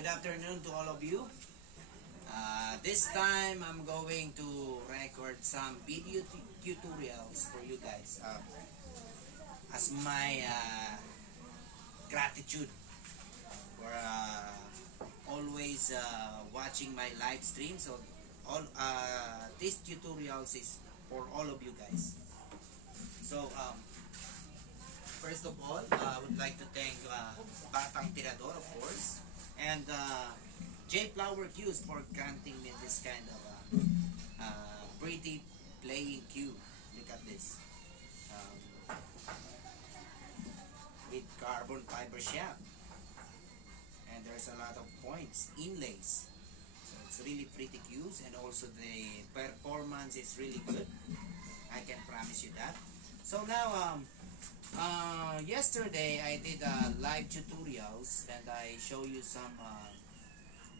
Good afternoon to all of you. This time I'm going to record some video tutorials for you guys as my gratitude for always watching my live stream. So all these tutorials is for all of you guys. So first of all, I would like to thank Batang Tirador, of course, and J Flower Cues for granting me this kind of pretty playing cue. Look at this. With carbon fiber shaft. And there's a lot of points, inlays. So it's really pretty cues, and also the performance is really good. I can promise you that. So now, yesterday I did live tutorials and I show you some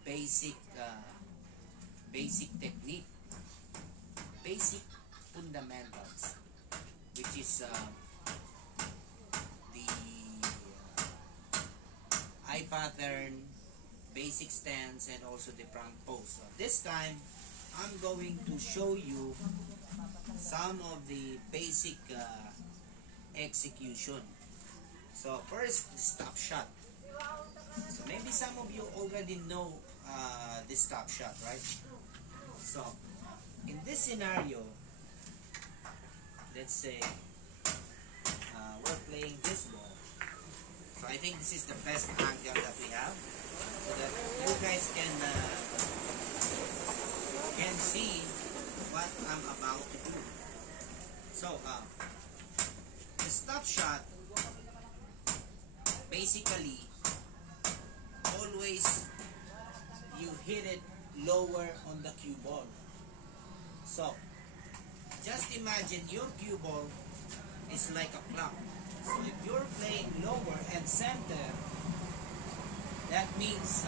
basic technique, basic fundamentals, which is the eye pattern, basic stance, and also the front pose. So this time I'm going to show you some of the basic execution. So first, the stop shot. So maybe some of you already know the stop shot, right? So in this scenario, let's say we're playing this ball. So I think this is the best angle that we have, so that you guys can see what I'm about to do. So the stop shot, basically, always you hit it lower on the cue ball. So just imagine your cue ball is like a clock. So if you're playing lower and center, that means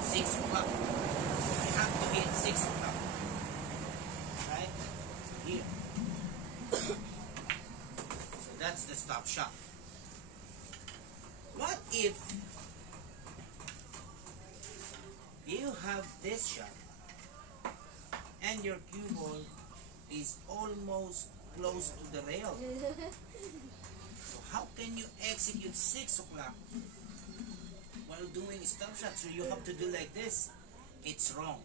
6 o'clock. You have to hit 6 o'clock. Right? So here. So that's the stop shot. What if you have this shot and your cue ball is almost close to the rail? So how can you execute 6 o'clock while doing stop shot? So you have to do like this. It's wrong.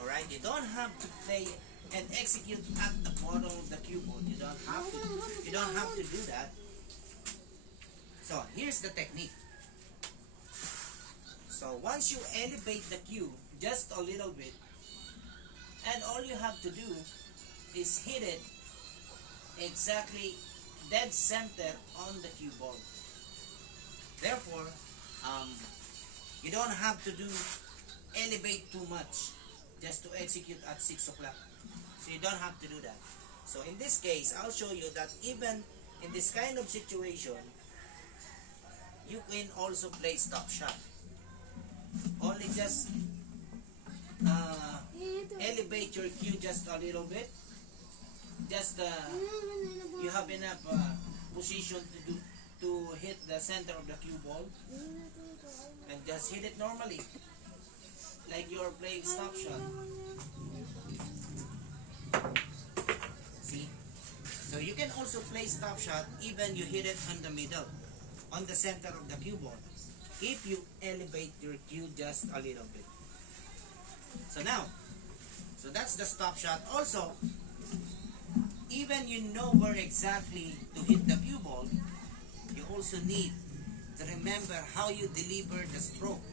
Alright? You don't have to play and execute at the bottom of the cue ball. You don't have to do that. So here's the technique. So once you elevate the cue just a little bit, and all you have to do is hit it exactly dead center on the cue ball. Therefore, you don't have to do elevate too much just to execute at 6 o'clock. So you don't have to do that. So in this case, I'll show you that even in this kind of situation, you can also play stop shot. Only just elevate your cue just a little bit. Just you have enough position to hit the center of the cue ball, and just hit it normally, like you're playing stop shot. See? So you can also play stop shot even you hit it on the middle, on the center of the cue ball, if you elevate your cue just a little bit. So now, so that's the stop shot. Also, even you know where exactly to hit the cue ball, you also need to remember how you deliver the stroke.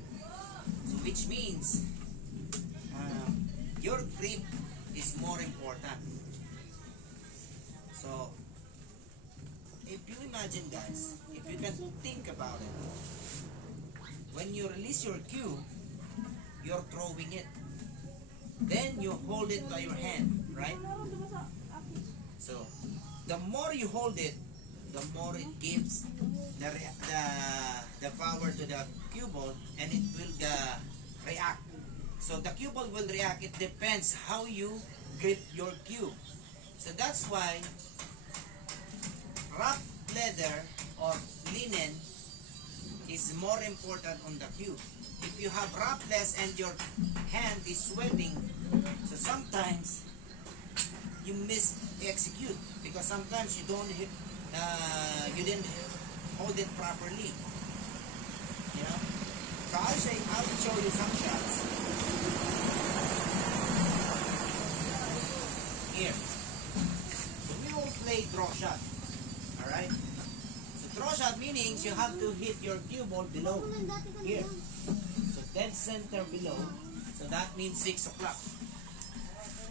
So which means your grip is more important. So if you imagine, guys, if you can think about it, when you release your cue, you're throwing it. Then you hold it by your hand, right? So the more you hold it, the more it gives the power to the cue ball, and it will react. So the cue ball will react. It depends how you grip your cue. So that's why rough leather or linen is more important on the cue. If you have roughness and your hand is sweating, so sometimes you miss execute because sometimes you don't hit, you didn't hold it properly. You know. So I'll show you some shots here. So we will play draw shot. All right. So draw shot means you have to hit your cue ball below here. So dead center below. So that means 6 o'clock.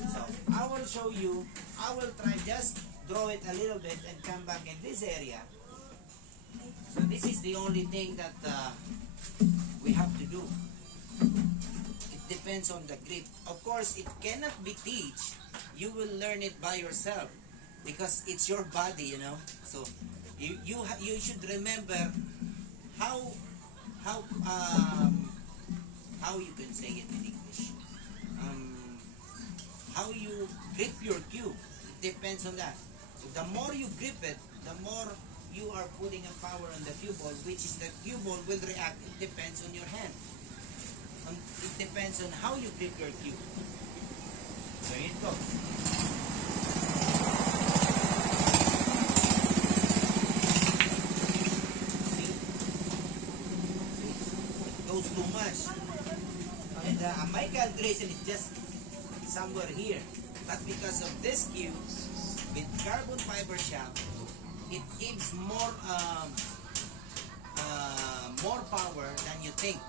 So I will show you. I will try just draw it a little bit and come back in this area. So this is the only thing that we have to do. It depends on the grip. Of course, it cannot be teach. You will learn it by yourself because it's your body, you know. So you should remember how you can say it in English. How you grip your cue. It depends on that. So the more you grip it, the more you are putting a power on the cue ball, which is the cue ball will react. It depends on your hand. It depends on how you grip your cue. So here it goes. See? It goes too much. And my calculation is just somewhere here. But because of this cue, with carbon fiber shaft, it gives more power than you think.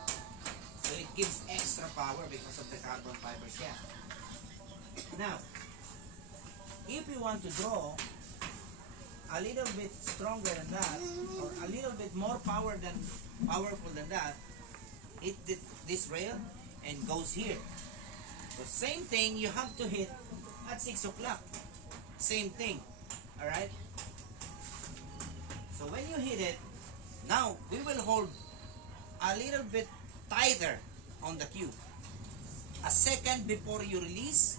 So it gives extra power because of the carbon fiber shaft. Now, if you want to draw a little bit stronger than that, or a little bit more powerful than that, hit this rail and goes here. So same thing, you have to hit at 6 o'clock. Same thing. Alright? So when you hit it, now we will hold a little bit tighter on the cue. A second before you release,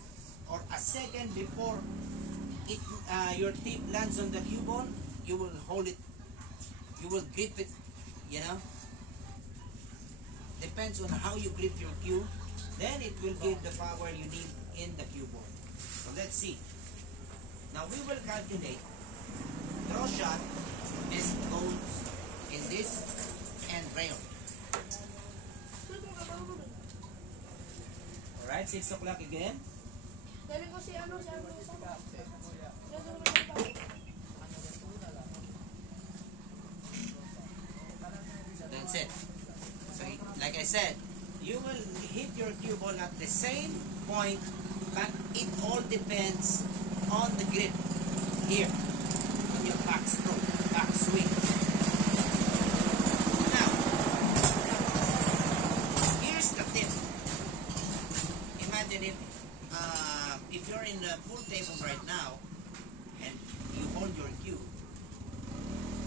or a second before it, your tip lands on the cue ball, you will hold it, you will grip it, you know. Depends on how you grip your cue, then it will give the power you need in the cue ball. So let's see. Now we will calculate. Draw shot is goes in this and rail. Alright, 6 o'clock again. So that's it. So like I said, you will hit your cue ball at the same point, but it all depends on the grip here, on your back stroke, back swing. Now, here's the tip. Imagine if you're in the pool table right now and you hold your cue,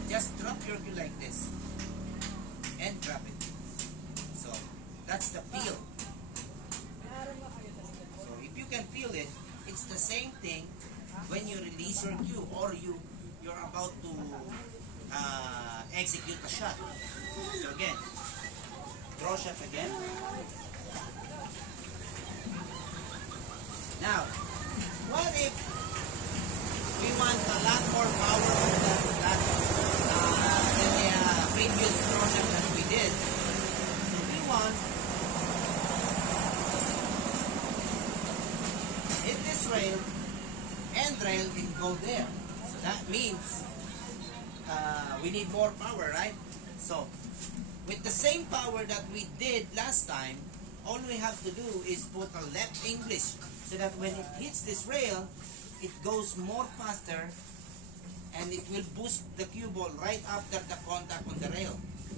just drop your cue like this and drop it. So that's the feel. So if you can feel it, it's the same thing when you release your cue or you're about to execute a shot. So again, draw shot again. Now, what if we want a lot more power than the previous draw shot that we did? So we want hit this rail and rail can go there. So that means we need more power, right? So with the same power that we did last time, all we have to do is put a left English so that when it hits this rail, it goes more faster and it will boost the cue ball right after the contact on the rail.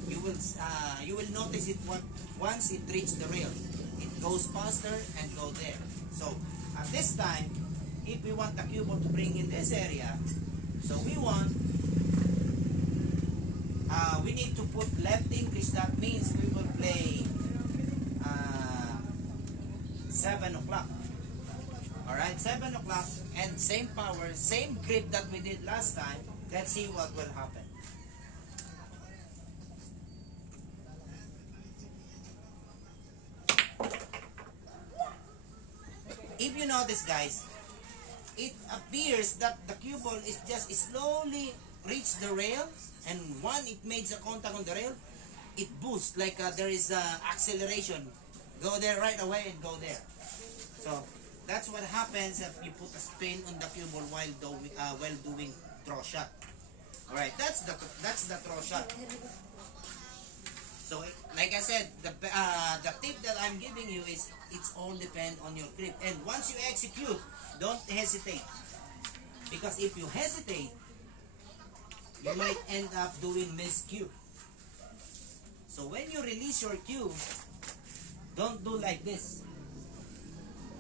You will notice it once it reaches the rail. It goes faster and go there. So at this time, if we want the cue ball to bring in this area, so we need to put left English. That means we will play 7 o'clock. Alright, 7 o'clock and same power, same grip that we did last time. Let's see what will happen. notice, guys, it appears that the cue ball is just slowly reach the rail, and when it makes a contact on the rail, it boosts like there is acceleration. Go there right away and go there. So that's what happens if you put a spin on the cue ball while doing throw shot. All right, that's the throw shot. So like I said, the tip that I'm giving you is it's all depend on your grip. And once you execute, don't hesitate, because if you hesitate, you might end up doing missed cue. So when you release your cue, don't do like this.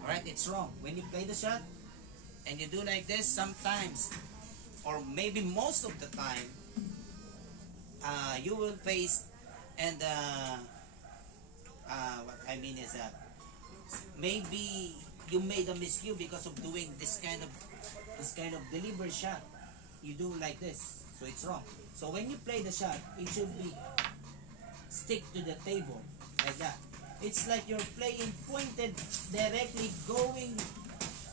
Alright, it's wrong. When you play the shot and you do like this, sometimes, or maybe most of the time, you will face, and what I mean is maybe you made a miscue because of doing this kind of deliberate shot. You do like this, so it's wrong. So when you play the shot, it should be stick to the table like that. It's like you're playing pointed directly going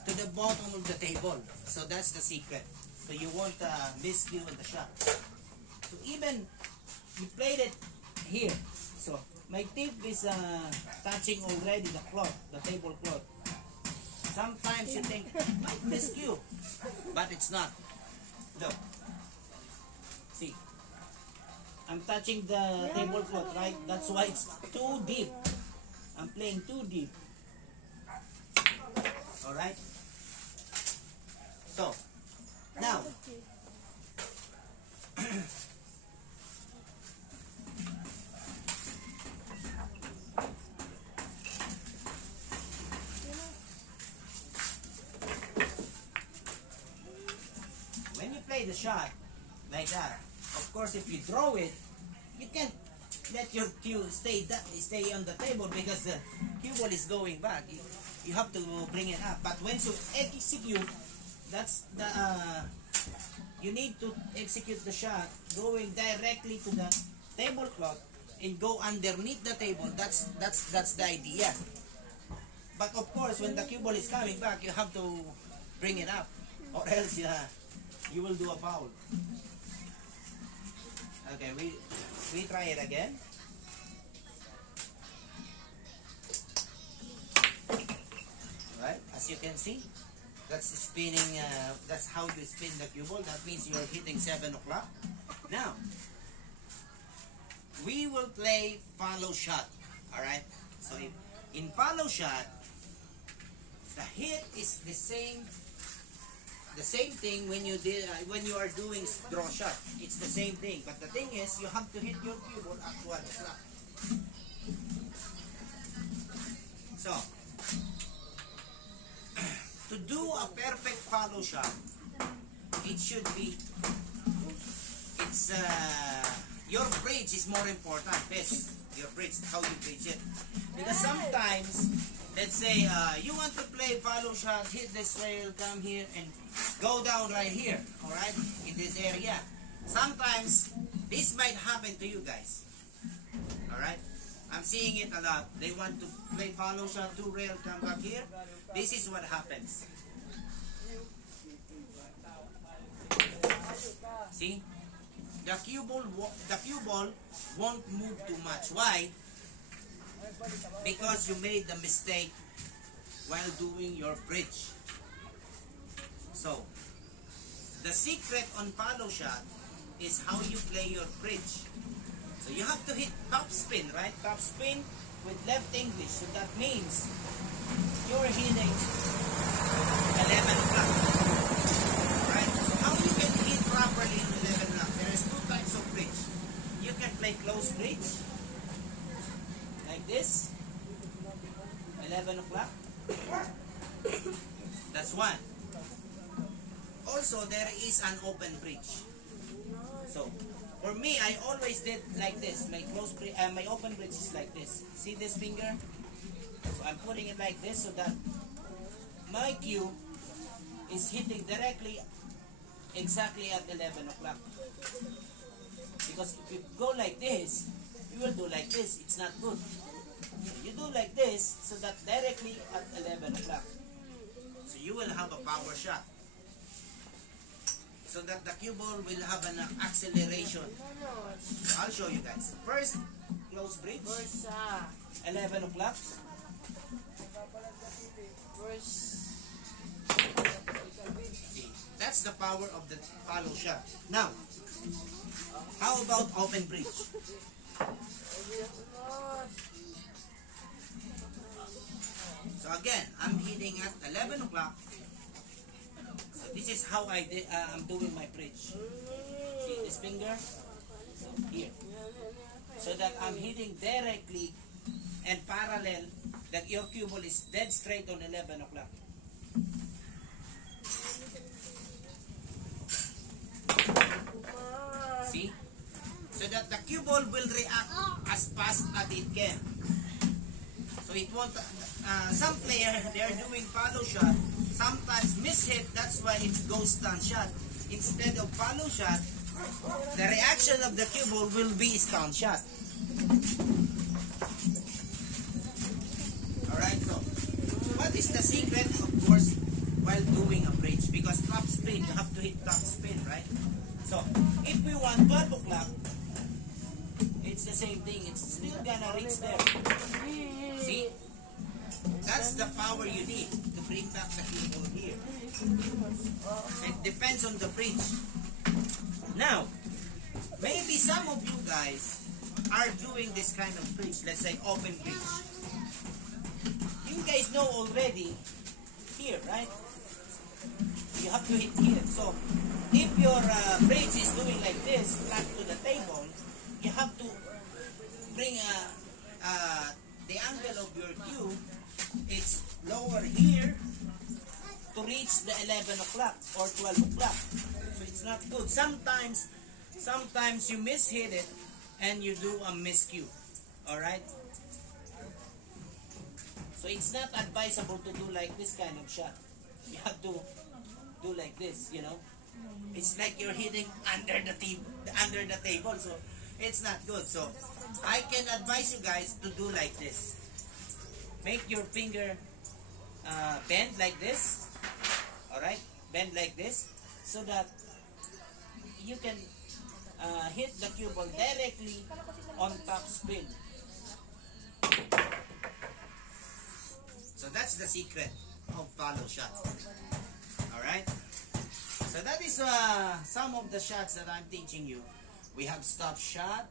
to the bottom of the table. So that's the secret. So you won't miscue in the shot. So even you played it here. So my tip is touching already the cloth, the tablecloth. Sometimes you think might miscue, but it's not. Look. See. I'm touching the tablecloth, right? That's why it's too deep. I'm playing too deep. Alright? So, now, when you play the shot like that, of course, if you throw it, you can't let your cue stay on the table because the cue ball is going back. You have to bring it up. But when you execute, that's the you need to execute the shot going directly to the tablecloth and go underneath the table. That's the idea. But of course, when the cue ball is coming back, you have to bring it up, or else you will do a foul. Okay, we try it again. Right, as you can see, that's spinning. That's how you spin the cue ball. That means you're hitting 7 o'clock. Now, we will play follow shot. All right. So in follow shot, the hit is the same. The same thing when you are doing draw shot. It's the same thing. But the thing is, you have to hit your cue ball at 1 o'clock. So, to do a perfect follow shot, it should be, your bridge is more important. Yes, your bridge, how you bridge it. Because sometimes, let's say, you want to play follow shot, hit this rail, come here, and go down right here, alright, in this area. Sometimes, this might happen to you guys. Alright? I'm seeing it a lot. They want to play follow shot, 2 rail, come back here. This is what happens. See? The cue ball won't move too much. Why? Because you made the mistake while doing your bridge. So, the secret on follow shot is how you play your bridge. So you have to hit top spin, right? Top spin with left English. So that means you're hitting 11 o'clock. Right? So how you can hit properly in 11 o'clock? There is 2 types of bridge. You can play close bridge, like this, 11 o'clock. That's one. Also, there is an open bridge. So, for me, I always did like this. My my open bridge is like this. See this finger? So I'm putting it like this so that my cue is hitting directly exactly at 11 o'clock. Because if you go like this, you will do like this. It's not good. You do like this so that directly at 11 o'clock. So you will have a power shot. So that the cue ball will have an acceleration. So I'll show you guys. First, close bridge. 11 o'clock. See, that's the power of the follow shot. Now, how about open bridge? So again, I'm hitting at 11 o'clock. So this is how I'm doing my bridge. See this finger? So here. So that I'm hitting directly and parallel that your cue ball is dead straight on 11 o'clock. See? So that the cue ball will react as fast as it can. So it won't, some player, they are doing follow shot, sometimes miss hit, that's why it goes stun shot. Instead of follow shot, the reaction of the cue ball will be stun shot. Alright, so what is the secret? Of course, while doing a bridge, because top spin, you have to hit top spin, right? So if we want 12 o'clock, it's the same thing, it's still gonna reach there. See? That's the power you need to bring back the cue ball here. It depends on the bridge. Now, maybe some of you guys are doing this kind of bridge, let's say open bridge. You guys know already here, right? You have to hit here. So, if your bridge is doing like this, flat to the table, you have to bring the angle of your cue, it's lower here to reach the 11 o'clock or 12 o'clock. So it's not good. Sometimes you mishit it and you do a miscue. Alright? So it's not advisable to do like this kind of shot. You have to do like this, you know. It's like you're hitting under the table, so it's not good. So I can advise you guys to do like this. Make your finger bend like this. Alright? Bend like this so that you can hit the cue ball directly on top spin. So that's the secret of follow shot. Alright? So that is some of the shots that I'm teaching you. We have stop shot,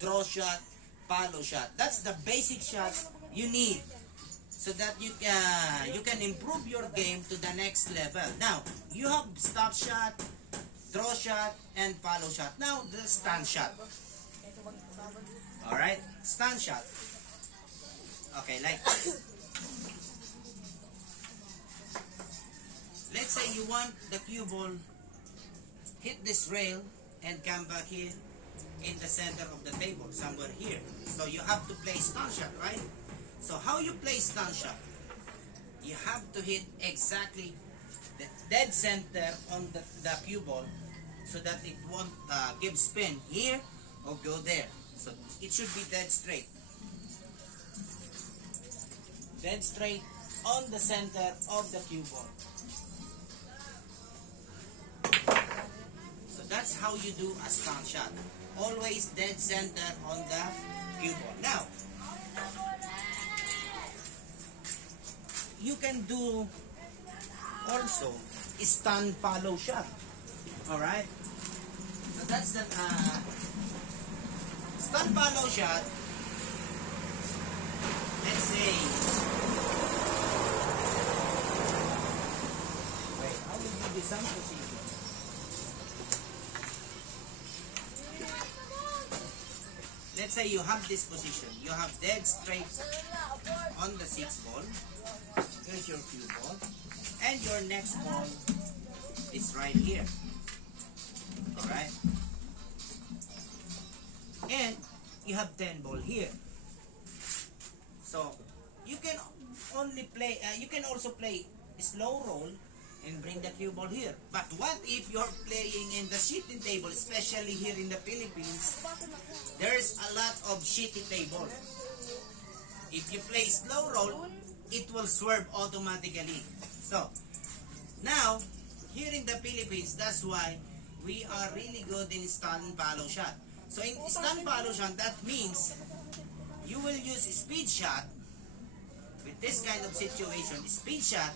draw shot, follow shot. That's the basic shots you need so that you can improve your game to the next level. Now, you have stop shot, draw shot, and follow shot. Now, the stun shot. Alright? Stun shot. Okay, like this. Let's say you want the cue ball hit this rail and come back here in the center of the table, somewhere here. So you have to play stun shot, right? So how you play stun shot? You have to hit exactly the dead center on the cue ball so that it won't give spin here or go there. So it should be dead straight. Dead straight on the center of the cue ball. So that's how you do a stun shot. Always dead center on the cue ball. Now, you can do also stun follow shot. Alright? So that's the stun follow shot. Let's say, wait, I will give you some procedure. Let's say you have this position. You have dead straight on the 6th ball. Here's your cue ball. And your next ball is right here. Alright? And you have 10 ball here. So, you can only play, you can also play slow roll and bring the cue ball here. But what if you're playing in the shitty table, especially here in the Philippines, there's a lot of shitty table. If you play slow roll, it will swerve automatically. So, now, here in the Philippines, that's why we are really good in stand follow shot. So in stand follow shot, that means you will use speed shot with this kind of situation. Speed shot,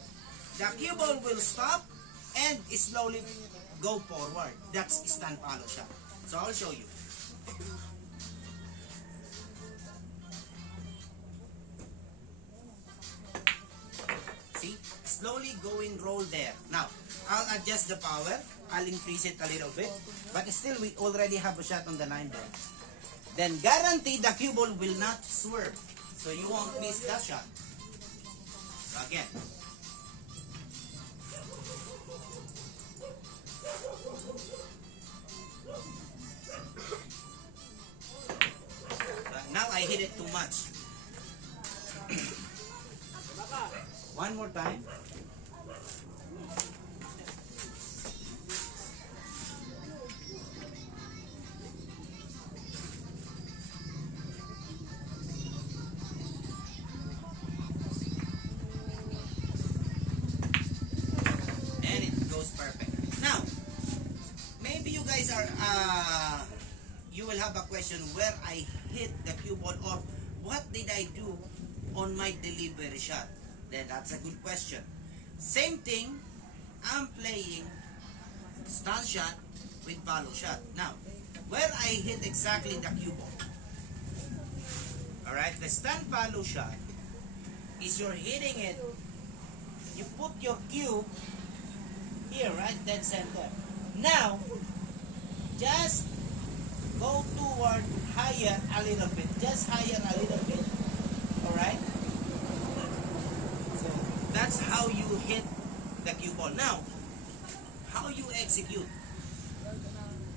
the cue ball will stop and slowly go forward. That's stand follow shot. So I'll show you. See, slowly going roll there. Now, I'll adjust the power. I'll increase it a little bit. But still, we already have a shot on the line there. Then guarantee the cue ball will not swerve. So you won't miss that shot. So again. Now I hit it too much. One more time. And it goes perfect. Now, maybe you guys are you will have a question where I hit the cue ball or what did I do on my delivery shot. Then that's a good question. Same thing, I'm playing stand shot with follow shot. Now, where I hit exactly the cue ball. Alright, the stand follow shot is you're hitting it, you put your cue here, right, dead center. Now, just go toward higher a little bit, just higher a little bit. Alright? So, that's how you hit the cue ball. Now, how you execute?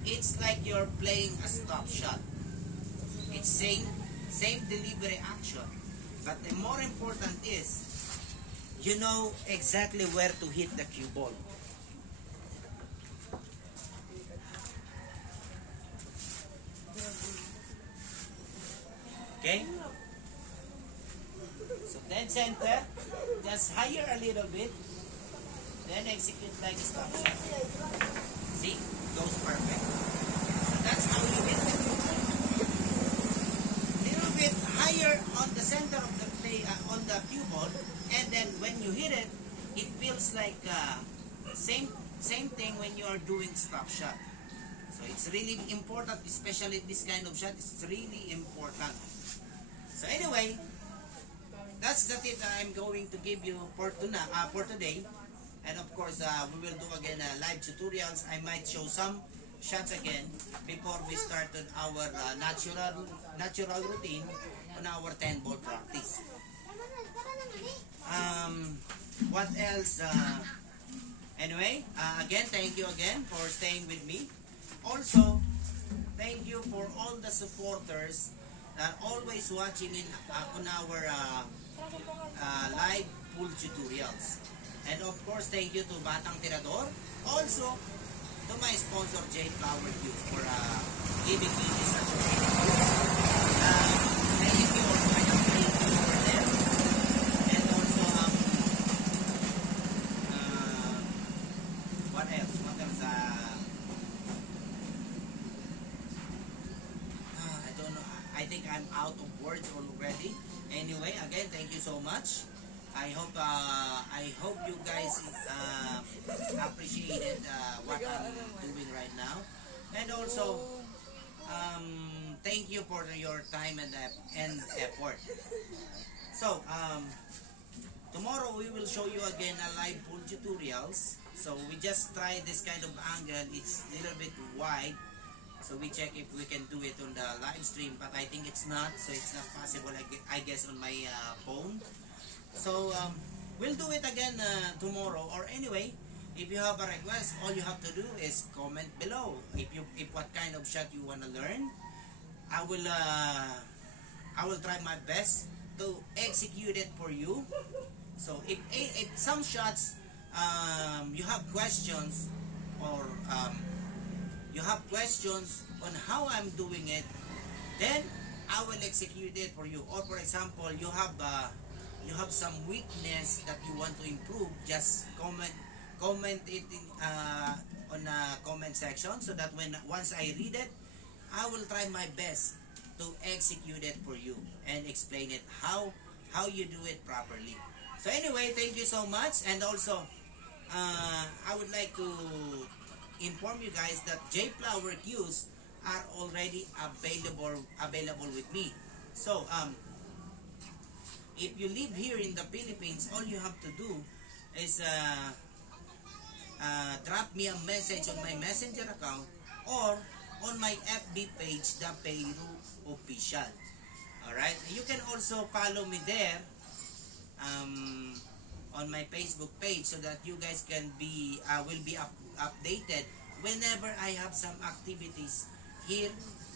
It's like you're playing a stop shot. It's same delivery action. But the more important is, you know exactly where to hit the cue ball. Okay? So dead center, just higher a little bit, then execute like a stop shot. See? Goes perfect. So that's how you hit the cue ball. Little bit higher on the center of the play, on the cue ball, and then when you hit it, it feels like same thing when you are doing stop shot. So it's really important, especially this kind of shot. It's really important. So anyway, that's the tip that I'm going to give you for today. And of course, we will do again live tutorials. I might show some shots again before we started our natural routine on our 10-ball practice. What else? Anyway, again, thank you again for staying with me. Also, thank you for all the supporters that are always watching on our live pool tutorials. And of course, thank you to Batang Tirador. Also, to my sponsor, Jade Flower Cubes, for giving me this opportunity. Thank you also, I have thank you for them. And also, what else? What else? I don't know. I think I'm out of words already. Anyway, again, thank you so much. I hope you guys appreciated what I'm doing right now, and also thank you for your time and effort. So tomorrow we will show you again a live pool tutorials. So we just try this kind of angle. It's a little bit wide. So we check if we can do it on the live stream, but I think it's not. So it's not possible, I guess, on my phone. So we'll do it again tomorrow. Or anyway, if you have a request, all you have to do is comment below. If what kind of shot you want to learn, I will try my best to execute it for you. So if some shots you have questions, or you have questions on how I'm doing it, then I will execute it for you. Or for example, you have you have some weakness that you want to improve, just comment it in, on a comment section, so that when once I read it, I will try my best to execute it for you and explain it how you do it properly. So anyway, thank you so much. And also, I would like to inform you guys that J Flower queues are already available with me. So if you live here in the Philippines, all you have to do is drop me a message on my messenger account or on my FB page, The Payru Official. Alright, you can also follow me there on my Facebook page, so that you guys can be will be updated whenever I have some activities here,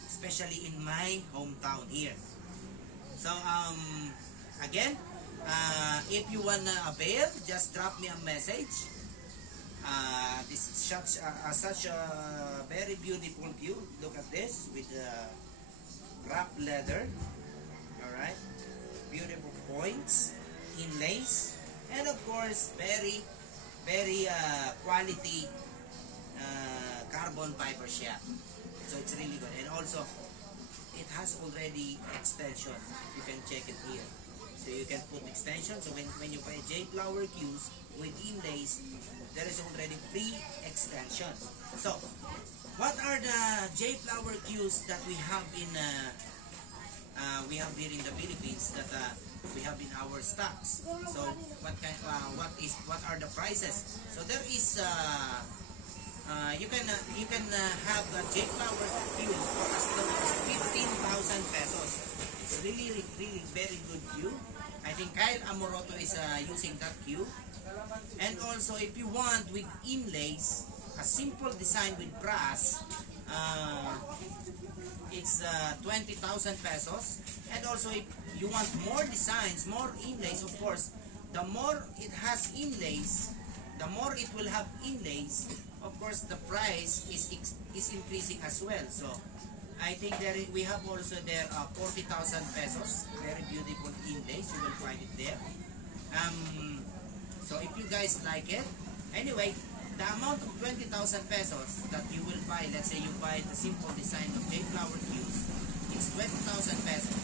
especially in my hometown here. So again, if you wanna avail, just drop me a message. This is such a very beautiful view. Look at this with the wrap leather. Alright, beautiful points, inlays, and of course very quality carbon fiber shaft. So it's really good. And also it has already extension. You can check it here. So you can put extension. So when you buy J Flower queues with inlays, there is already free extension. So what are the J Flower queues that we have here in the Philippines, that we have in our stocks? So what are the prices? So there is you can have a J Flower queues for as low as 15,000 pesos. It's really very good queue. I think Kyle Amoroto is using that queue. And also, if you want with inlays, a simple design with brass, it's 20,000 pesos. And also, if you want more designs, more inlays, of course, the more it has inlays, the more it will have inlays, of course the price is increasing as well. So I think we have also there 40,000 pesos, very beautiful inlays. You will find it there. So if you guys like it, anyway, the amount of 20,000 pesos that you will buy, let's say you buy the simple design of J Flower queues, it's 20,000 pesos.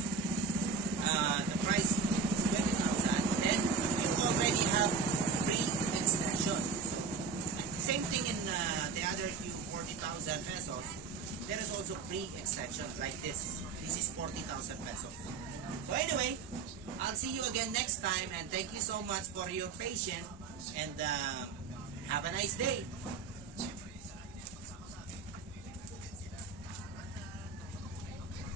The price is 20,000. Then you already have free extension. So same thing in the other queue, 40,000 pesos. There is also free extension like this. This is 40,000 pesos. So anyway, I'll see you again next time, and thank you so much for your patience, and have a nice day.